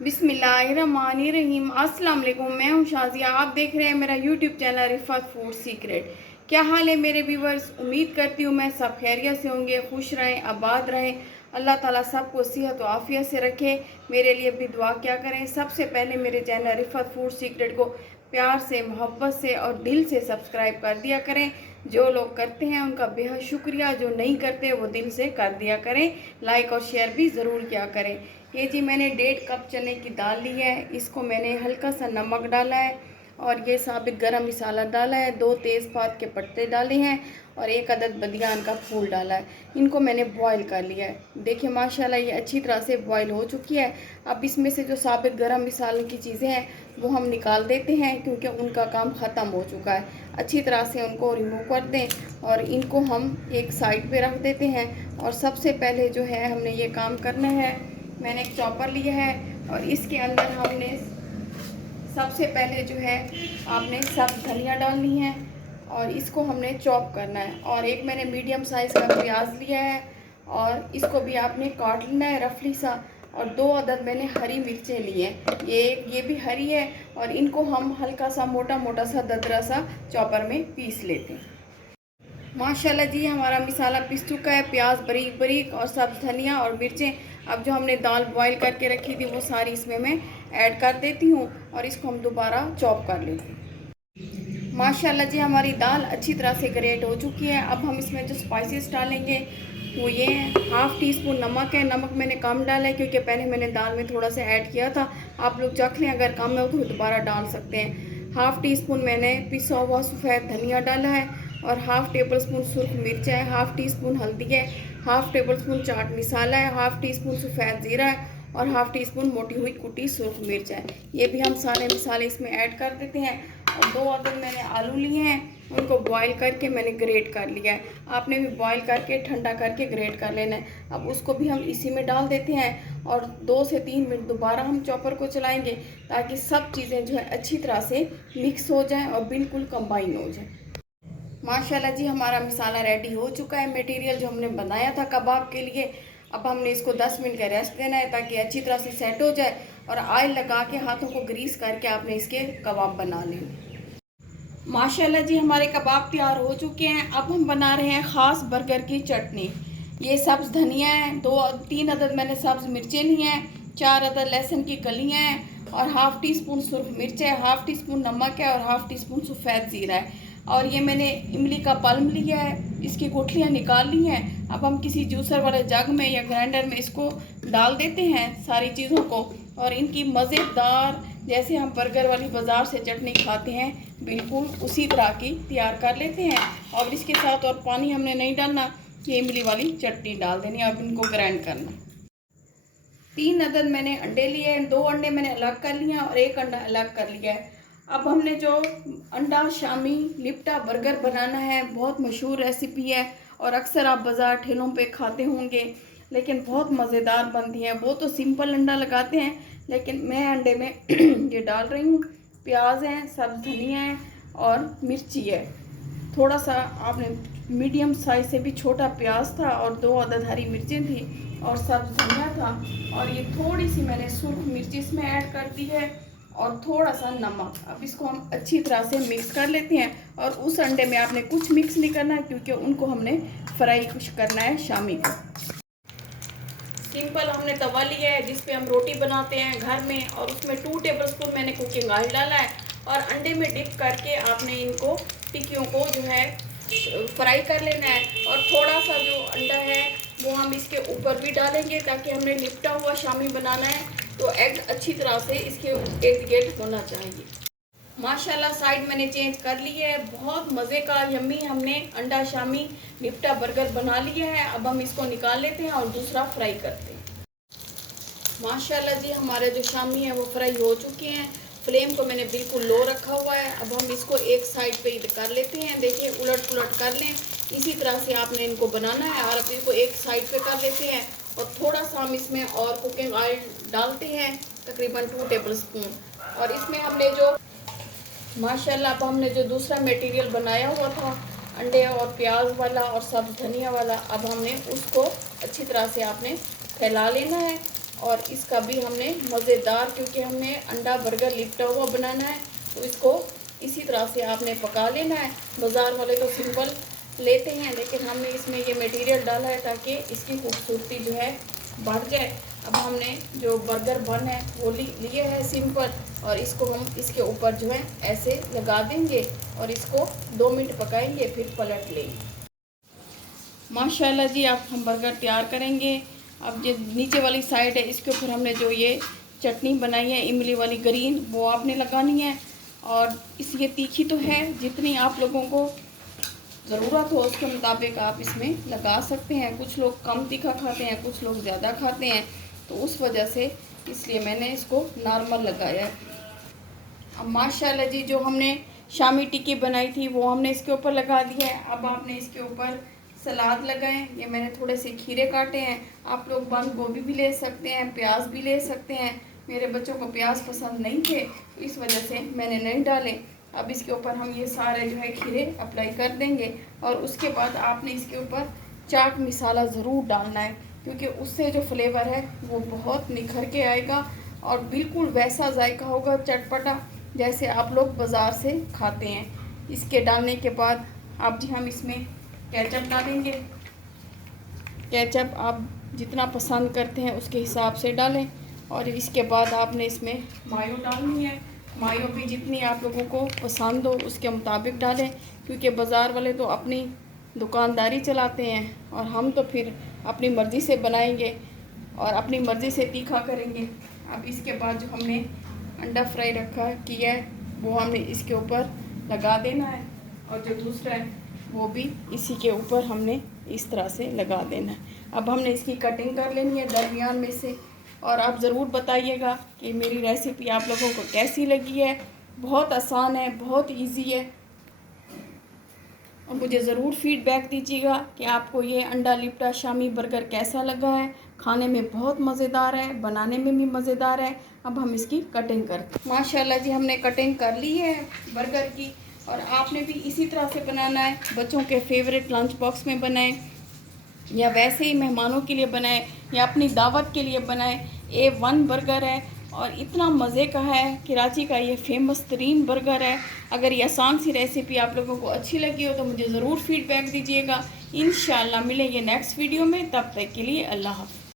बिस्मिल्लाहिर्रहमानिर्रहीम। अस्सलाम वालेकुम। मैं हूं शाजिया। आप देख रहे हैं मेरा यूट्यूब चैनल रिफ़त फूड सीक्रेट। क्या हाल है मेरे व्यूवर्स? उम्मीद करती हूँ मैं सब खैरियत से होंगे, खुश रहें, आबाद रहें। अल्लाह ताला सबको सेहत और आफियत से रखे। मेरे लिए भी दुआ क्या करें। सबसे पहले मेरे चैनल रिफ़त फूड सीक्रेट को प्यार से, मोहब्बत से और दिल से सब्सक्राइब कर दिया करें। जो लोग करते हैं उनका बेहद शुक्रिया, जो नहीं करते वो दिल से कर दिया करें। लाइक और शेयर भी ज़रूर किया करें। ये जी मैंने 1.5 कप चने की दाल ली है। इसको मैंने हल्का सा नमक डाला है और ये साबित गरम मसाला डाला है। 2 तेज़पात के पत्ते डाले हैं और 1 अदद बदियान का फूल डाला है। इनको मैंने बॉईल कर लिया है। देखिए माशाल्लाह ये अच्छी तरह से बॉईल हो चुकी है। अब इसमें से जो साबित गरम मसाले की चीज़ें हैं वो हम निकाल देते हैं, क्योंकि उनका काम ख़त्म हो चुका है। अच्छी तरह से उनको रिमूव कर दें और इनको हम एक साइड पे रख देते हैं। और सबसे पहले जो है हमने ये काम करना है, मैंने एक चॉपर लिया है और इसके अंदर हमने सबसे पहले जो है आपने सब धनिया डालनी है और इसको हमने चॉप करना है। और एक मैंने मीडियम साइज़ का प्याज लिया है और इसको भी आपने काट लेना है रफली सा। और 2 अदद मैंने हरी मिर्चें ली हैं, ये भी हरी है और इनको हम हल्का सा मोटा मोटा सा ददरा सा चॉपर में पीस लेते हैं। माशाल्लाह जी हमारा मसाला पिस चुका है। प्याज बारीक बारीक और सब्ज़ धनिया और मिर्चें। अब जो हमने दाल बॉईल करके रखी थी वो सारी इसमें मैं ऐड कर देती हूँ और इसको हम दोबारा चॉप कर लेते हैं। माशाल्लाह जी हमारी दाल अच्छी तरह से ग्रेट हो चुकी है। अब हम इसमें जो स्पाइसेस डालेंगे वो ये हैं। हाफ़ टी स्पून नमक है। नमक मैंने कम डाला है क्योंकि पहले मैंने दाल में थोड़ा सा ऐड किया था। आप लोग चख लें, अगर कम है तो दोबारा डाल सकते हैं। हाफ़ टी स्पून मैंने पिसा हुआ सफ़ेद धनिया डाला है और हाफ़ टेबल स्पून सुर्ख मिर्च है, हाफ़ टी स्पून हल्दी है, half table spoon chaat masala है, हाफ़ टी स्पून सफ़ेद ज़ीरा है और हाफ़ टी स्पून मोटी हुई कुटी सुर्ख मिर्च है। ये भी हम सारे मसाले इसमें ऐड कर देते हैं। और 2 अदद मैंने आलू लिए हैं, उनको बॉईल करके मैंने ग्रेट कर लिया है। आपने भी बॉईल करके ठंडा करके ग्रेट कर लेना है। अब उसको भी हम इसी में डाल देते हैं और 2 से 3 मिनट दोबारा हम चॉपर को चलाएंगे ताकि सब चीज़ें जो है अच्छी तरह से मिक्स हो जाएँ और बिल्कुल कंबाइन हो जाए। माशाल्लाह जी हमारा मसाला रेडी हो चुका है। मटेरियल जो हमने बनाया था कबाब के लिए, अब हमने इसको 10 मिनट का रेस्ट देना है ताकि अच्छी तरह से सेट हो जाए। और ऑयल लगा के हाथों को ग्रीस करके आपने इसके कबाब बना लें। माशाल्लाह जी हमारे कबाब तैयार हो चुके हैं। अब हम बना रहे हैं ख़ास बर्गर की चटनी। ये सब्ज़ धनिया है, 2-3 अदद मैंने सब्ज़ मिर्चें ली हैं, 4 अदद लहसुन की कलियाँ हैं और हाफ़ टी स्पून सुर्ख मिर्च है, हाफ़ टी स्पून नमक है और हाफ़ टी स्पून सफ़ेद ज़ीरा है। और ये मैंने इमली का पल्म लिया है, इसकी गुठलियाँ निकाल ली हैं। अब हम किसी जूसर वाले जग में या ग्राइंडर में इसको डाल देते हैं सारी चीज़ों को और इनकी मज़ेदार, जैसे हम बर्गर वाली बाज़ार से चटनी खाते हैं बिल्कुल उसी तरह की तैयार कर लेते हैं। और इसके साथ और पानी हमने नहीं डालना, ये इमली वाली चटनी डाल देनी। अब इनको ग्राइंड करना। 3 अदद मैंने अंडे लिए हैं, 2 अंडे मैंने अलग कर लिए हैं और 1 अंडा अलग कर लिया है। अब हमने जो अंडा शामी लिप्टा बर्गर बनाना है, बहुत मशहूर रेसिपी है और अक्सर आप बाज़ार ठेलों पे खाते होंगे, लेकिन बहुत मज़ेदार बनती है। वो तो सिंपल अंडा लगाते हैं, लेकिन मैं अंडे में ये डाल रही हूँ। प्याज है, सब्ज़ धनिया है और मिर्ची है। थोड़ा सा आपने मीडियम साइज से भी छोटा प्याज था और 2 अदद हरी मिर्चें थी और सब्ज़ धनिया था। और ये थोड़ी सी मैंने सुर्ख मिर्च इसमें ऐड कर दी है और थोड़ा सा नमक। अब इसको हम अच्छी तरह से मिक्स कर लेते हैं। और उस अंडे में आपने कुछ मिक्स नहीं करना है क्योंकि उनको हमने फ्राई कुछ करना है शामी को। सिंपल हमने तवा लिया है जिस पे हम रोटी बनाते हैं घर में और उसमें 2 टेबल स्पून मैंने कुकिंग ऑयल डाला है और अंडे में डिप करके आपने इनको टिक्कियों को जो है फ्राई कर लेना है। और थोड़ा सा जो अंडा है वो हम इसके ऊपर भी डालेंगे ताकि हमने लिपटा हुआ शामी बनाना है तो एग अच्छी तरह से इसके इर्द गिर्द होना चाहिए। माशाल्लाह साइड मैंने चेंज कर ली है। बहुत मज़े का यम्मी हमने अंडा शामी लिप्टा बर्गर बना लिया है। अब हम इसको निकाल लेते हैं और दूसरा फ्राई करते हैं। माशाल्लाह जी हमारे जो शामी है वो फ्राई हो चुके हैं। फ्लेम को मैंने बिल्कुल लो रखा हुआ है। अब हम इसको एक साइड पे ही कर लेते हैं। देखिए उलट पुलट कर लें, इसी तरह से आपने इनको बनाना है। और अब इसको एक साइड पे कर लेते हैं और थोड़ा सा हम इसमें और कुकिंग ऑयल डालते हैं, तकरीबन 2 टेबल स्पून। और इसमें हमने जो माशाल्लाह अब हमने जो दूसरा मटेरियल बनाया हुआ था अंडे और प्याज वाला और सब्ज़ धनिया वाला, अब हमने उसको अच्छी तरह से आपने फैला लेना है और इसका भी हमने मज़ेदार, क्योंकि हमने अंडा बर्गर लिपटा हुआ बनाना है, तो इसको इसी तरह से आपने पका लेना है। बाज़ार वाले तो सिंपल लेते हैं, लेकिन हमने इसमें ये मटेरियल डाला है ताकि इसकी खूबसूरती जो है बढ़ जाए। अब हमने जो बर्गर बन है वो लिए है सिंपल, और इसको हम इसके ऊपर जो है ऐसे लगा देंगे और इसको 2 मिनट पकाएंगे, फिर पलट लेंगे। माशाल्लाह जी, अब हम बर्गर तैयार करेंगे। अब ये नीचे वाली साइड है, इसके ऊपर हमने जो ये चटनी बनाई है इमली वाली ग्रीन, वो आपने लगानी है। और इस ये तीखी तो है, जितनी आप लोगों को ज़रूरत हो उसके मुताबिक आप इसमें लगा सकते हैं। कुछ लोग कम तीखा खाते हैं, कुछ लोग ज़्यादा खाते हैं, तो उस वजह से इसलिए मैंने इसको नॉर्मल लगाया है। अब माशाल्लाह जी, जो हमने शामी टिक्की बनाई थी वो हमने इसके ऊपर लगा दिया है। अब आपने इसके ऊपर सलाद लगाएं। ये मैंने थोड़े से खीरे काटे हैं, आप लोग बंद गोभी भी ले सकते हैं, प्याज भी ले सकते हैं। मेरे बच्चों को प्याज पसंद नहीं थे, तो इस वजह से मैंने नहीं डाले। अब इसके ऊपर हम ये सारे जो है खीरे अप्लाई कर देंगे, और उसके बाद आपने इसके ऊपर चाट मसाला ज़रूर डालना है, क्योंकि उससे जो फ्लेवर है वो बहुत निखर के आएगा और बिल्कुल वैसा जायका होगा चटपटा जैसे आप लोग बाज़ार से खाते हैं। इसके डालने के बाद अब जी हम इसमें केचप डालेंगे। केचप आप जितना पसंद करते हैं उसके हिसाब से डालें, और इसके बाद आपने इसमें मायो डालनी है। मायो भी जितनी आप लोगों को पसंद हो उसके मुताबिक डालें, क्योंकि बाज़ार वाले तो अपनी दुकानदारी चलाते हैं और हम तो फिर अपनी मर्ज़ी से बनाएंगे और अपनी मर्ज़ी से तीखा करेंगे। अब इसके बाद जो हमने अंडा फ्राई रखा किया है वो हमने इसके ऊपर लगा देना है, और जो दूसरा है वो भी इसी के ऊपर हमने इस तरह से लगा देना है। अब हमने इसकी कटिंग कर लेनी है दरमियान में से, और आप ज़रूर बताइएगा कि मेरी रेसिपी आप लोगों को कैसी लगी है। बहुत आसान है, बहुत इजी है, और मुझे ज़रूर फीडबैक दीजिएगा कि आपको ये अंडा लिपटा शामी बर्गर कैसा लगा है। खाने में बहुत मज़ेदार है, बनाने में भी मज़ेदार है। अब हम इसकी कटिंग करते हैं। माशाल्लाह जी, हमने कटिंग कर ली है बर्गर की, और आपने भी इसी तरह से बनाना है। बच्चों के फेवरेट लंच बॉक्स में बनाएं, या वैसे ही मेहमानों के लिए बनाएं, या अपनी दावत के लिए बनाएं। A1 बर्गर है और इतना मज़े का है। कराची का ये फेमस तरीन बर्गर है। अगर ये आसान सी रेसिपी आप लोगों को अच्छी लगी हो तो मुझे ज़रूर फीडबैक दीजिएगा। इंशाल्लाह मिलेंगे नेक्स्ट वीडियो में, तब तक के लिए अल्लाह हाफ़िज़।